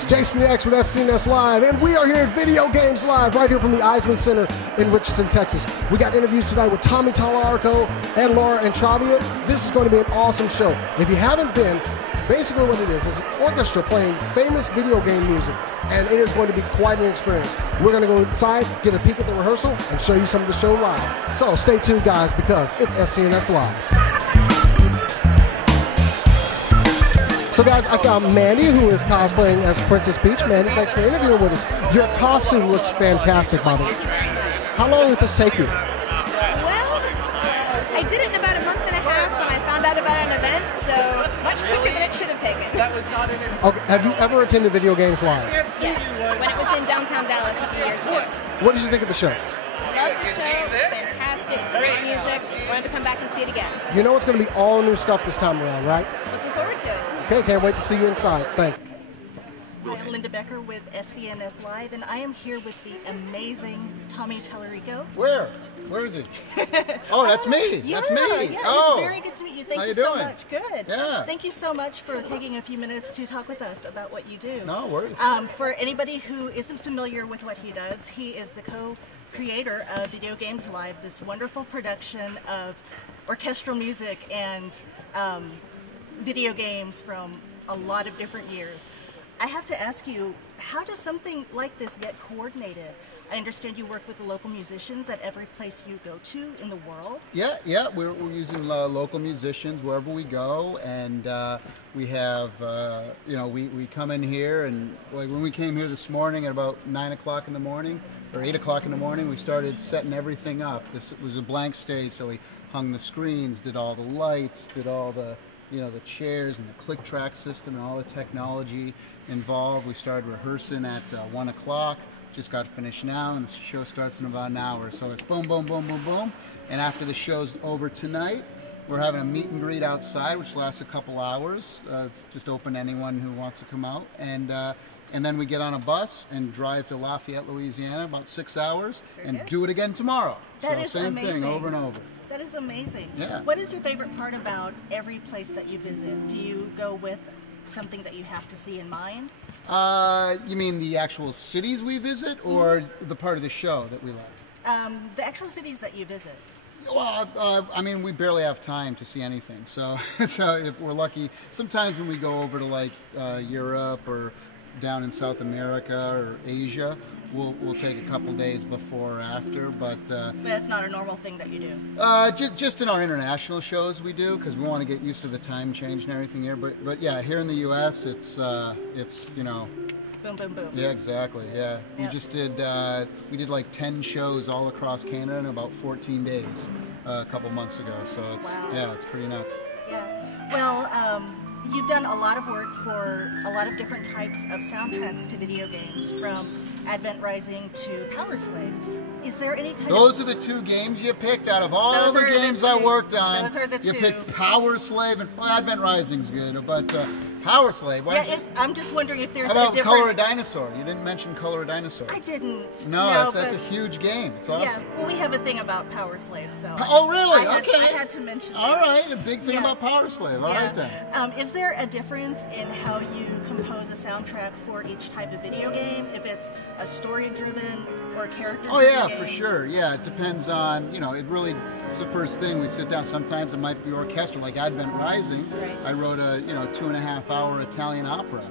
It's Jason TX with SCNS Live, and we are here at Video Games Live, right here from the Eisman Center in Richardson, Texas. We got interviews tonight with Tommy Tallarico and Intravia. This is going to be an awesome show. If you haven't been, basically what it is an orchestra playing famous video game music, and it is going to be quite an experience. We're going to go inside, get a peek at the rehearsal, and show you some of the show live. So stay tuned, guys, because it's SCNS Live. So guys, I found Mandy, who is cosplaying as Princess Peach. Mandy, thanks for interviewing with us. Your costume looks fantastic, by the way. How long did this take you? Well, I did it in about a month and a half when I found out about an event, so much quicker than it should have taken. That was not an event. Okay, have you ever attended Video Games Live? Yes, when it was in downtown Dallas a few years ago. What did you think of the show? Loved the show, it was fantastic, great music, wanted to come back and see it again. You know it's going to be all new stuff this time around, right? Looking forward to it. Okay, can't wait to see you inside. Thanks. I'm Linda Becker with SCNS Live, and I am here with the amazing Tommy Tallarico. Where? Where is he? Oh, that's me. Yeah, that's me. Yeah, oh. It's very good to meet you. Thank How you you so doing? much. Good. Yeah. Thank you so much for taking a few minutes to talk with us about what you do. No worries. For anybody who isn't familiar with what he does, he is the co-creator of Video Games Live, this wonderful production of orchestral music and video games from a lot of different years. I have to ask you, how does something like this get coordinated? I understand you work with the local musicians at every place you go to in the world. Yeah, we're using local musicians wherever we go, and we have, we come in here, and like when we came here this morning at about 9 o'clock in the morning, or 8 o'clock in the morning, we started setting everything up. This was a blank stage, so we hung the screens, did all the lights, did all the the chairs and the click track system and all the technology involved. We started rehearsing at 1 o'clock, just got finished now, and the show starts in about an hour. So it's boom, boom, boom, boom, boom. And after the show's over tonight, we're having a meet and greet outside, which lasts a couple hours. It's just open to anyone who wants to come out. And then we get on a bus and drive to Lafayette, Louisiana, about 6 hours, and do it again tomorrow. That so is same amazing. thing over and over. That is amazing. Yeah. What is your favorite part about every place that you visit? Do you go with something that you have to see in mind? You mean the actual cities we visit, or the part of the show that we like? The actual cities that you visit. Well, I mean, we barely have time to see anything. So if we're lucky, sometimes when we go over to like Europe or down in South America or Asia, we'll take a couple days before or after, but that's not a normal thing that you do. Just in our international shows we do, because we want to get used to the time change and everything here. But yeah, here in the U.S. it's boom, boom, boom. Yeah, exactly. Yeah, Yep. we just did like 10 shows all across Canada in about 14 days a couple months ago. So it's it's pretty nuts. Yeah. Well, you've done a lot of work for a lot of different types of soundtracks to video games, from Advent Rising to Power Slave. Is there any kind Those are the two games you picked out of all the games I worked on. Those are the two. You picked Power Slave, and well, Advent Rising's good, but Power Slave. I'm just wondering if there's How about a different... Color a Dinosaur? You didn't mention Color a Dinosaur. I didn't. No, that's a huge game. It's awesome. Yeah, well, we have a thing about Power Slave, so... Oh, really? Okay. I Okay. had to mention All that. right, a big thing about Power Slave. All right, then. Is there a difference in how you compose a soundtrack for each type of video game? If it's a story-driven or character-driven Oh, yeah, game? for sure. Yeah, it depends on, it's the first thing we sit down. Sometimes it might be orchestral, like Advent Rising. Right. I wrote a, 2.5-hour Italian opera,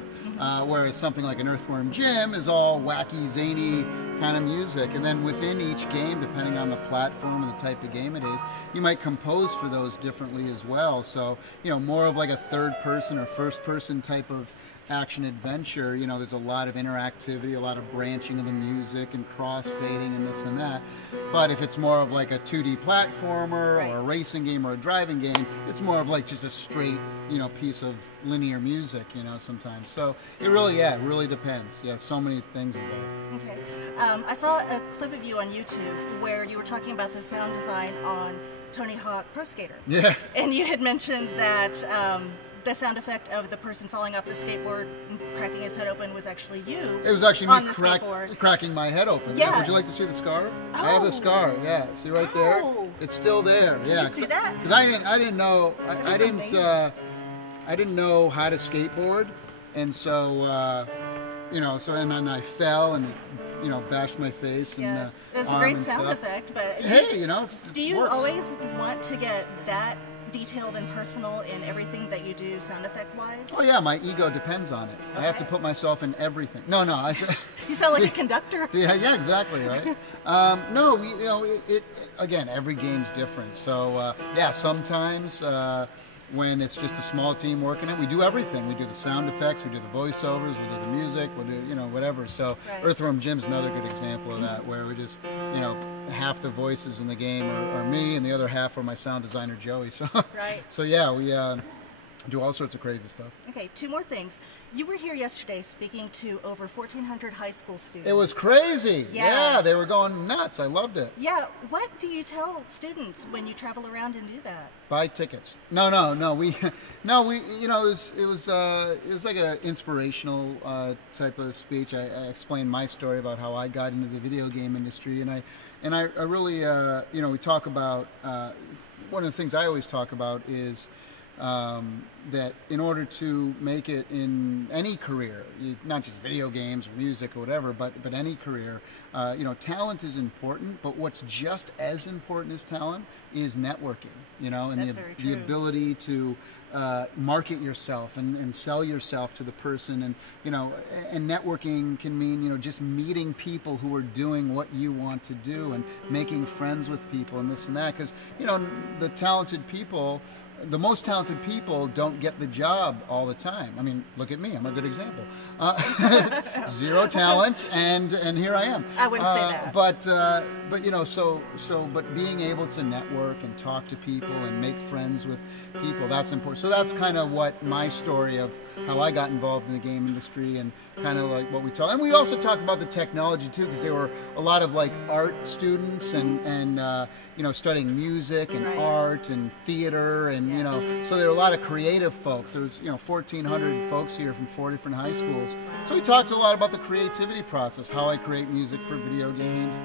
whereas something like an Earthworm Jim is all wacky, zany kind of music. And then within each game, depending on the platform and the type of game it is, you might compose for those differently as well. So, more of like a third-person or first-person type of action adventure, there's a lot of interactivity, a lot of branching of the music and cross-fading and this and that. But if it's more of like a 2D platformer or a racing game or a driving game, it's more of like just a straight, piece of linear music, sometimes. So it really depends. Yeah, so many things involved. Okay. I saw a clip of you on YouTube where you were talking about the sound design on Tony Hawk Pro Skater. Yeah. And you had mentioned that the sound effect of the person falling off the skateboard and cracking his head open was actually you. It was actually on me the skateboard. cracking my head open. Yeah. Would you like to see the scar? I have the scar. Yeah. See right there? It's still there. Yeah. Did you see that? Because I didn't know. I didn't know how to skateboard, and so you know, so and then I fell and you know bashed my face and Yes. It's a arm great and sound stuff. effect, but Hey, you know, do you works. always want to get that detailed and personal in everything that you do, sound effect wise? Oh yeah, my ego depends on it. I have to put myself in everything. No, I said. You sound like a conductor. Yeah, exactly, right? No, you know, it again, every game's different. So, yeah, sometimes when it's just a small team working it, we do everything. We do the sound effects, we do the voiceovers, we do the music, we do, you know, whatever. So, Right. Earthworm Jim's another good example of that, where we just, you know, half the voices in the game are me, and the other half are my sound designer, Joey. So, Right. so yeah, we do all sorts of crazy stuff. Okay, 2 more things. You were here yesterday speaking to over 1,400 high school students. It was crazy. Yeah. Yeah, they were going nuts. I loved it. Yeah, what do you tell students when you travel around and do that? Buy tickets. No. We, you know, it was like an inspirational type of speech. I explained my story about how I got into the video game industry, and I really, you know, we talk about one of the things I always talk about is that in order to make it in any career, not just video games or music or whatever, but any career, you know, talent is important, but what's just as important as talent is networking, you know, and That's very the true. ability to market yourself and sell yourself to the person. And, you know, and networking can mean, you know, just meeting people who are doing what you want to do and making friends with people and this and that. Because, you know, the most talented people don't get the job all the time. I mean, look at me. I'm a good example. Zero talent, and here I am. I wouldn't say that. But you know, but being able to network and talk to people and make friends with people, that's important. So that's kind of what my story of how I got involved in the game industry and kind of like what we talk. And we also talk about the technology too, because there were a lot of like art students and you know, studying music and Right. art and theater and you know, so there were a lot of creative folks. There was, you know, 1,400 folks here from 4 different high schools. So we talked a lot about the creativity process, how I create music for video games.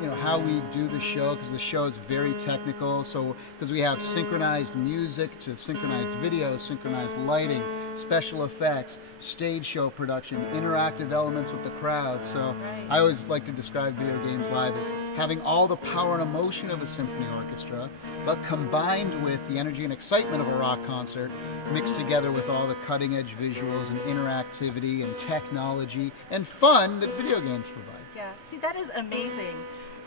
You know, how we do the show, because the show is very technical. So, because we have synchronized music to synchronized videos, synchronized lighting, special effects, stage show production, interactive elements with the crowd. So, I always like to describe Video Games Live as having all the power and emotion of a symphony orchestra, but combined with the energy and excitement of a rock concert, mixed together with all the cutting-edge visuals and interactivity and technology and fun that video games provide. Yeah, see, that is amazing.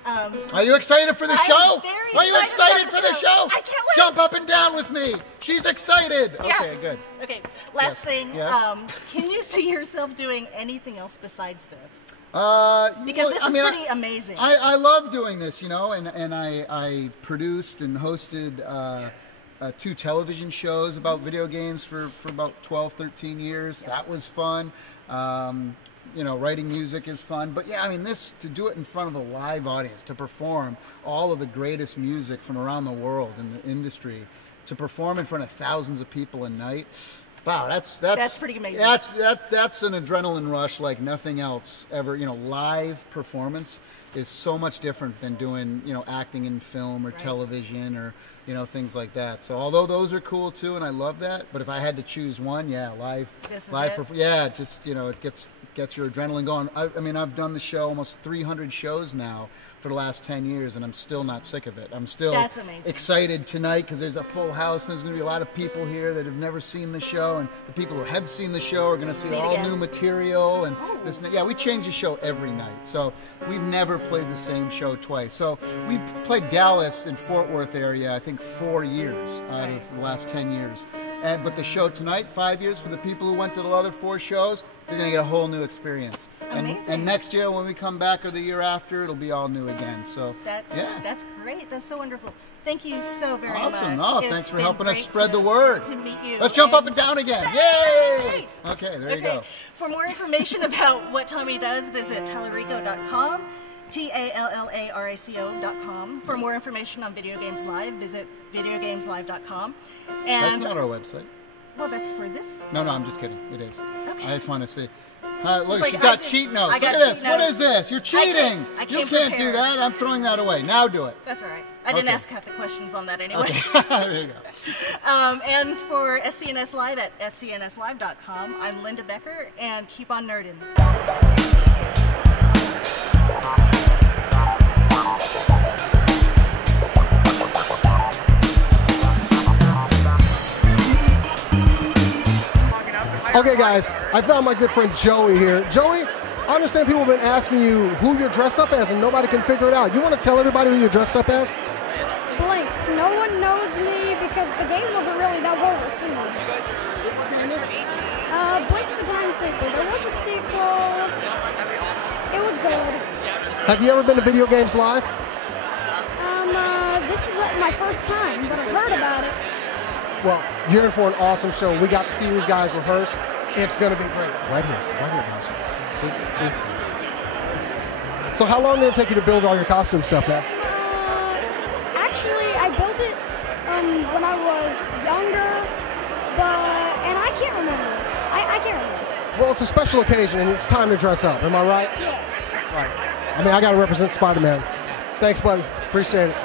Are you excited for the I'm show? very Are you excited excited about for the the show. show? I can't wait. Jump up and down with me. She's excited. Yeah. Okay, good. Okay, last Yes. thing. Yes. Can you see yourself doing anything else besides this? Because This is pretty amazing. I love doing this, you know, and I produced and hosted 2 television shows about video games for about 12, 13 years. That was fun. You know, writing music is fun. But yeah, I mean, to do it in front of a live audience, to perform all of the greatest music from around the world in the industry, to perform in front of thousands of people a night. Wow, that's pretty amazing. That's an adrenaline rush like nothing else ever. You know, live performance is so much different than doing, you know, acting in film or television or, you know, things like that. So although those are cool too, and I love that, but if I had to choose one, yeah, live. This is live it? yeah, just, you know, it gets your adrenaline going. I mean, I've done the show almost 300 shows now for the last 10 years, and I'm still not sick of it. I'm still That's amazing. excited tonight because there's a full house, and there's going to be a lot of people here that have never seen the show, and the people who have seen the show are going to see See it all again. new material and Oh. this. Yeah, we change the show every night, so we've never played the same show twice. So we played Dallas in Fort Worth area, I think 4 years out of the last 10 years. But the show tonight, 5 years, for the people who went to the other 4 shows, they're going to get a whole new experience. Amazing. And next year when we come back, or the year after, it'll be all new again. So That's great. That's so wonderful. Thank you so very much. awesome. Oh, It's thanks for been helping us great spread the word. To meet you. Let's jump up and And- down again. Yay! Yay! Okay, there you go. For more information about what Tommy does, visit Tallarico.com, Tallarico.com. For more information on Video Games Live, visit videogameslive.com. And That's not our website. well, that's for this. No, I'm just kidding. It is. Okay. I just want to say, Look, like, she's got cheat notes. Look at this. What is this? You're cheating. You can't do that. I'm throwing that away. Now do it. That's all right. I didn't ask half the questions on that anyway. Okay. There you go. And for SCNS Live at SCNSlive.com, I'm Linda Becker, and keep on nerding. Okay, guys, I found my good friend Joey here. Joey, I understand people have been asking you who you're dressed up as, and nobody can figure it out. You want to tell everybody who you're dressed up as? Blinks. No one knows me because the game wasn't really that well received. What game is it? Blinks the Time Sweeper. There was a sequel. It was good. Have you ever been to Video Games Live? This is my first time, but I've heard about it. Well, you're in for an awesome show. We got to see these guys rehearse. It's going to be great. Right here, guys. See? So how long did it take you to build all your costume stuff, man? Actually, I built it when I was younger, and I can't remember. I can't remember. Well, it's a special occasion, and it's time to dress up. Am I right? Yeah. That's right. I mean, I got to represent Spider-Man. Thanks, buddy. Appreciate it.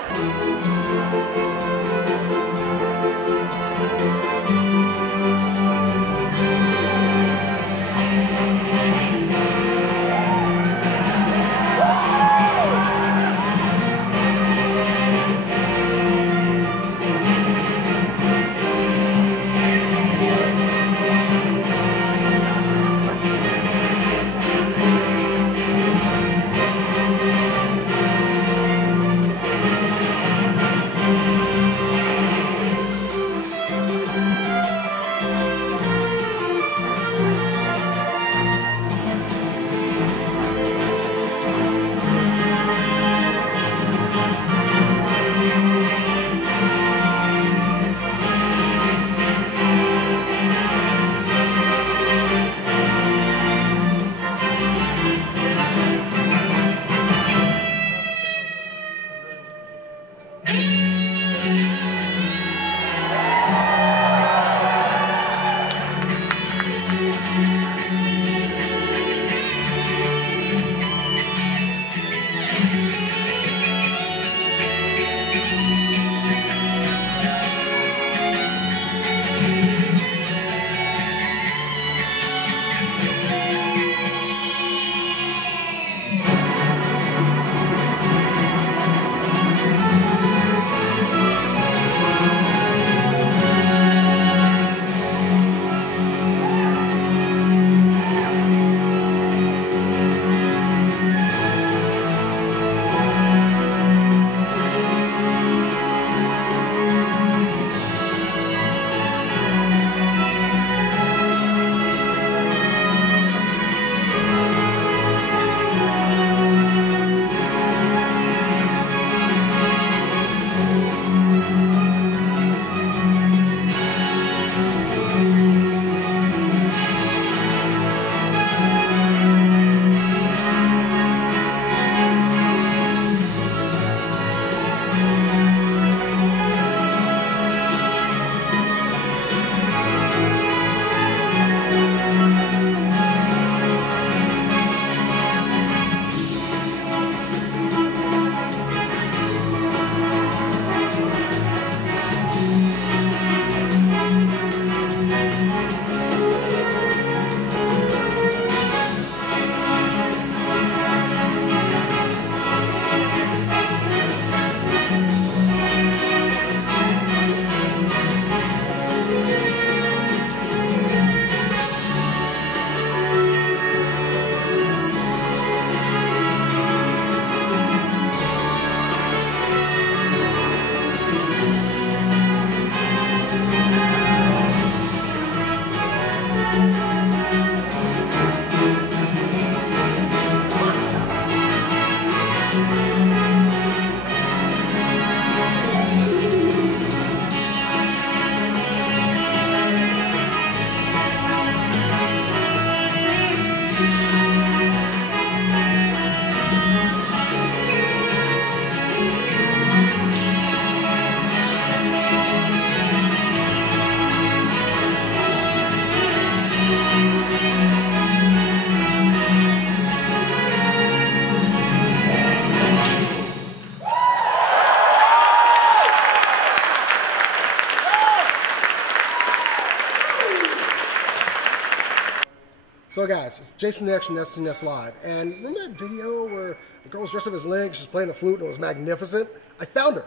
guys, it's Jason TX from SCNS Live. And remember that video where the girl was dressed up as Link, she was playing the flute, and it was magnificent? I found her.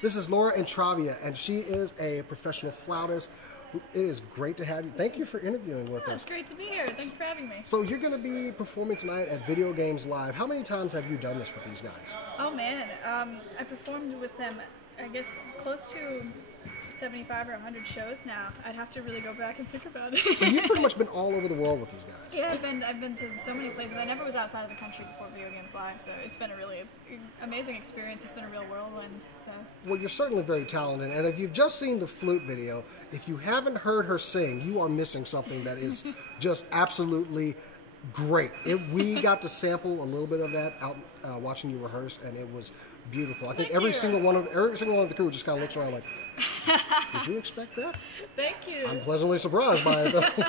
This is Laura Intravia, and she is a professional flautist. It is great to have you. Thank you for interviewing with us. It's great to be here. Thanks for having me. So you're going to be performing tonight at Video Games Live. How many times have you done this with these guys? Oh man, I performed with them, I guess, close to 75 or 100 shows now. I'd have to really go back and think about it. So you've pretty much been all over the world with these guys. Yeah, I've been to so many places. I never was outside of the country before Video Games Live, so it's been a really amazing experience. It's been a real whirlwind. So. Well, you're certainly very talented, and if you've just seen the flute video, if you haven't heard her sing, you are missing something that is just absolutely great. We got to sample a little bit of that out watching you rehearse, and it was beautiful. I think every single one of the crew just kind of looks around like, did you expect that? Thank you. I'm pleasantly surprised by it, though.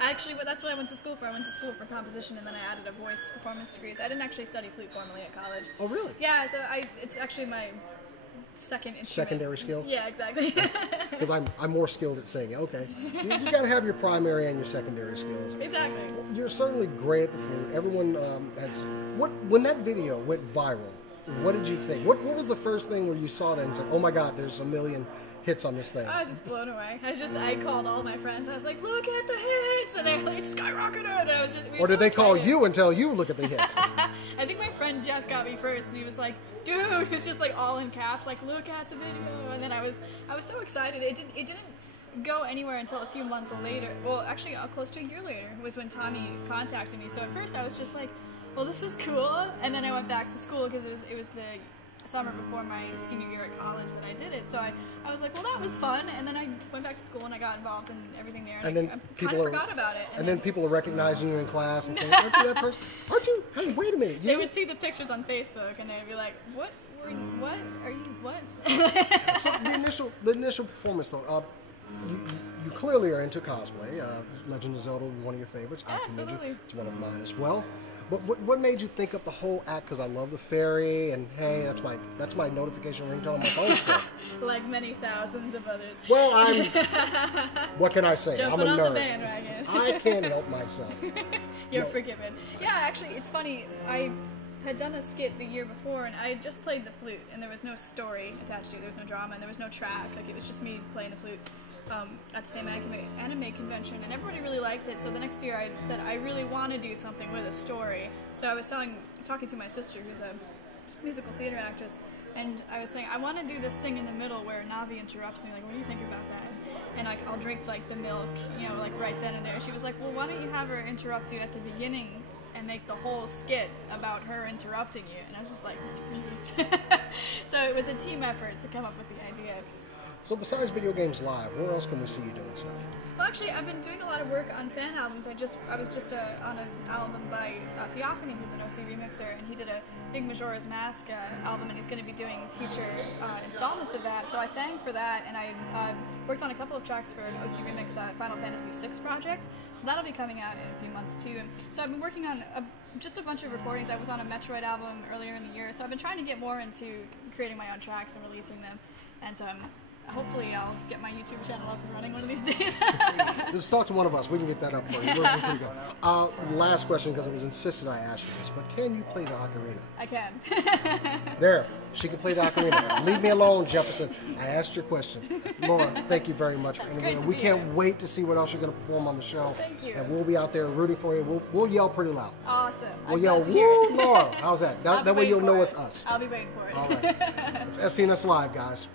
Actually, that's what I went to school for. I went to school for composition, and then I added a voice performance degree. So I didn't actually study flute formally at college. Oh, really? Yeah, so it's actually my second instrument. Secondary skill? Yeah, exactly. Because I'm more skilled at singing. Okay. You got to have your primary and your secondary skills. Exactly. Well, you're certainly great at the flute. Everyone has... When that video went viral, what did you think? What was the first thing where you saw that and said, oh my God, there's a million hits on this thing? I was just blown away. I called all my friends. I was like, look at the hits! And they're like, skyrocketed! And I was just... Or did they call you and tell you, look at the hits? I think my friend Jeff got me first, and he was like, dude, it was just like all in caps, like, look at the video. And then I was so excited. It didn't go anywhere until a few months later. Well, actually, close to a year later was when Tommy contacted me. So at first I was just like, well, this is cool. And then I went back to school because it was the summer before my senior year at college that I did it. So I was like, well, that was fun. And then I went back to school and I got involved in everything there. And then I kind of forgot about it. And then people are recognizing you in class and saying, aren't you that person? Aren't you? Hey, wait a minute. They would see the pictures on Facebook and they'd be like, what? Are you, what? So the initial performance, though, you clearly are into cosplay. Legend of Zelda, one of your favorites. Yeah, absolutely. It's one of mine as well. But what made you think up the whole act? Because I love the fairy, and hey, that's my notification ringtone on my phone still. Like many thousands of others. Well, what can I say? Jumping I'm a nerd. on the bandwagon. I can't help myself. You're forgiven. Yeah, actually, it's funny. I had done a skit the year before, and I had just played the flute, and there was no story attached to it. There was no drama, and there was no track. Like, it was just me playing the flute. At the same anime convention, and everybody really liked it. So the next year I said, I really want to do something with a story. So I was talking to my sister, who's a musical theater actress, and I was saying, I want to do this thing in the middle where Navi interrupts me, like, what do you think about that? And like, I'll drink like the milk, like right then and there. And she was like, well, why don't you have her interrupt you at the beginning and make the whole skit about her interrupting you? And I was just like, that's brilliant. So it was a team effort to come up with the idea. So besides Video Games Live, where else can we see you doing stuff? Well, actually, I've been doing a lot of work on fan albums. I was just on an album by Theophany, who's an OC remixer, and he did a Big Majora's Mask album, and he's going to be doing future installments of that. So I sang for that, and I worked on a couple of tracks for an OC remix Final Fantasy VI project. So that'll be coming out in a few months too. And so I've been working on just a bunch of recordings. I was on a Metroid album earlier in the year, so I've been trying to get more into creating my own tracks and releasing them. And hopefully I'll get my YouTube channel up and running one of these days. Just talk to one of us. We can get that up for you. We're pretty good. Last question, because it was insisted I ask you this, but can you play the ocarina? I can. There. She can play the ocarina. Leave me alone, Jefferson. I asked your question. Laura, thank you very much for interviewing. We can't wait to see what else you're going to perform on the show. Thank you. And we'll be out there rooting for you. We'll yell pretty loud. Awesome. We'll yell, woo, Laura. How's that? That way you'll know it's us. I'll be waiting for it. All right. It's SCNS Live, guys.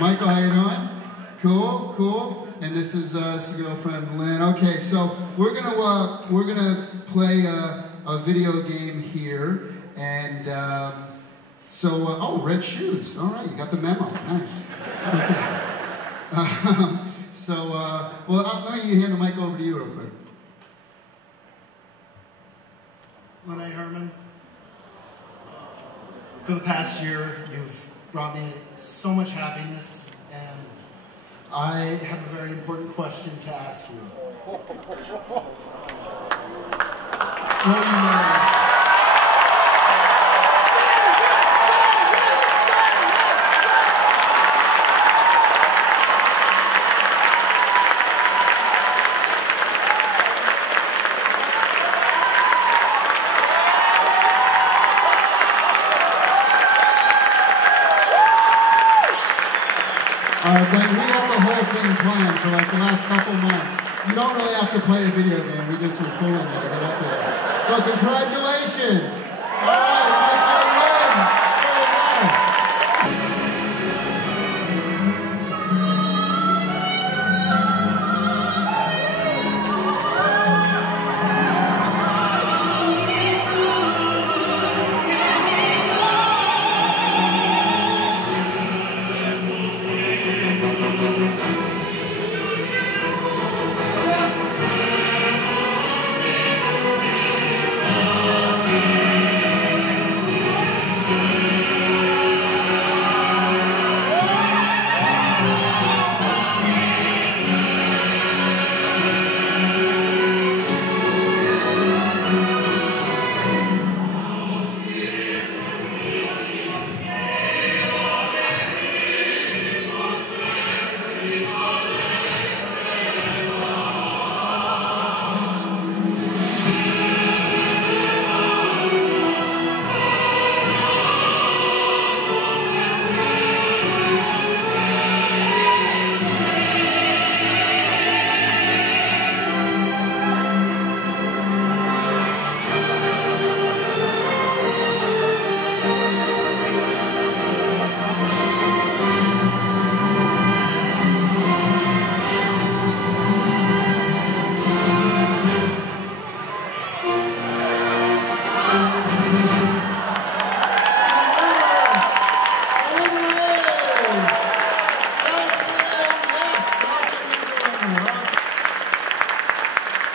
Michael, how you doing? Cool, cool. And this is girlfriend Lynn. Okay, so we're gonna play a video game here, and oh, red shoes. All right, you got the memo. Nice. Okay. Let me hand the mic over to you real quick. Lene Herman, for the past year, you've brought me so much happiness, and I have a very important question to ask you. Will you marry me? We had the whole thing planned for like the last couple months. You don't really have to play a video game. We just were fooling you to get up there. So congratulations. All right, Michael Lynn. There you go.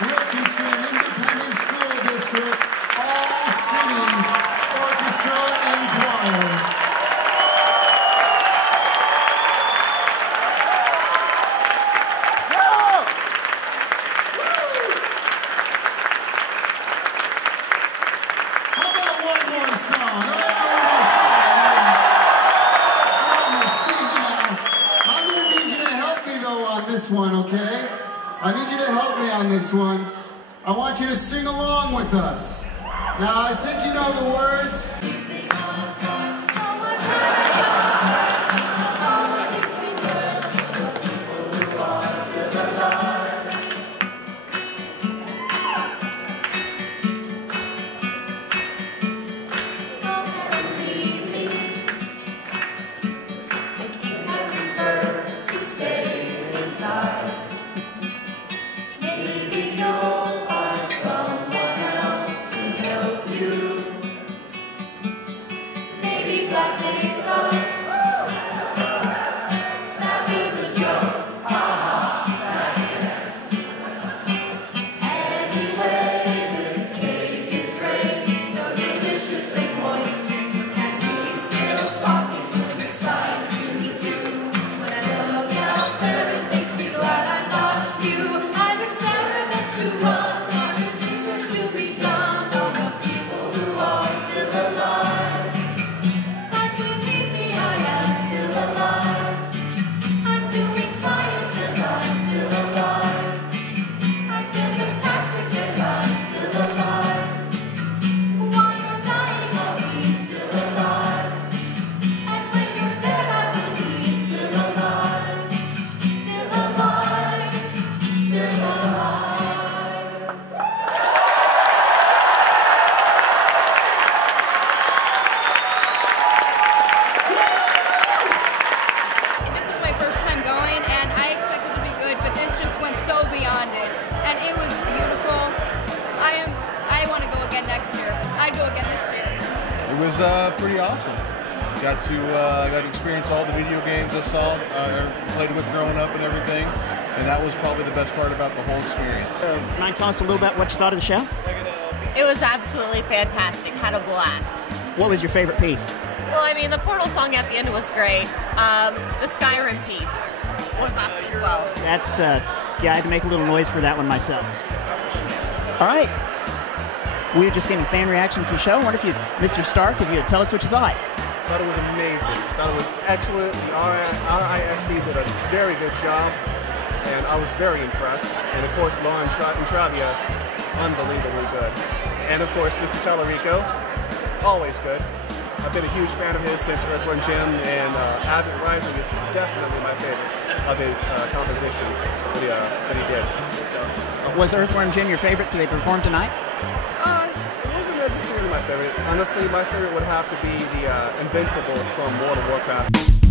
Richardson Independent School District All-City Orchestra and Choir. How about one more song? On your feet now. I'm going to need you to help me though on this one, okay? I need you to help me on this one. I want you to sing along with us. Now, I think you know the words. Leave me was pretty awesome. Got to experience all the video games I saw, or played with growing up and everything, and that was probably the best part about the whole experience. Can you tell us a little about what you thought of the show? It was absolutely fantastic. Had a blast. What was your favorite piece? Well, I mean, the Portal song at the end was great. The Skyrim piece was awesome as well. That's, yeah, I had to make a little noise for that one myself. All right. We were just getting fan reaction for the show. I wonder if you, Mr. Stark, if you would tell us what you thought. I thought it was amazing. I thought it was excellent. The RISD did a very good job, and I was very impressed. And of course, Law and Intravia, unbelievably good. And of course, Mr. Tallarico, always good. I've been a huge fan of his since Earthworm Jim, and Advent Rising is definitely my favorite of his compositions that he did. So. Was Earthworm Jim your favorite? Did they perform tonight? It wasn't necessarily my favorite. Honestly, my favorite would have to be the Invincible from World of Warcraft.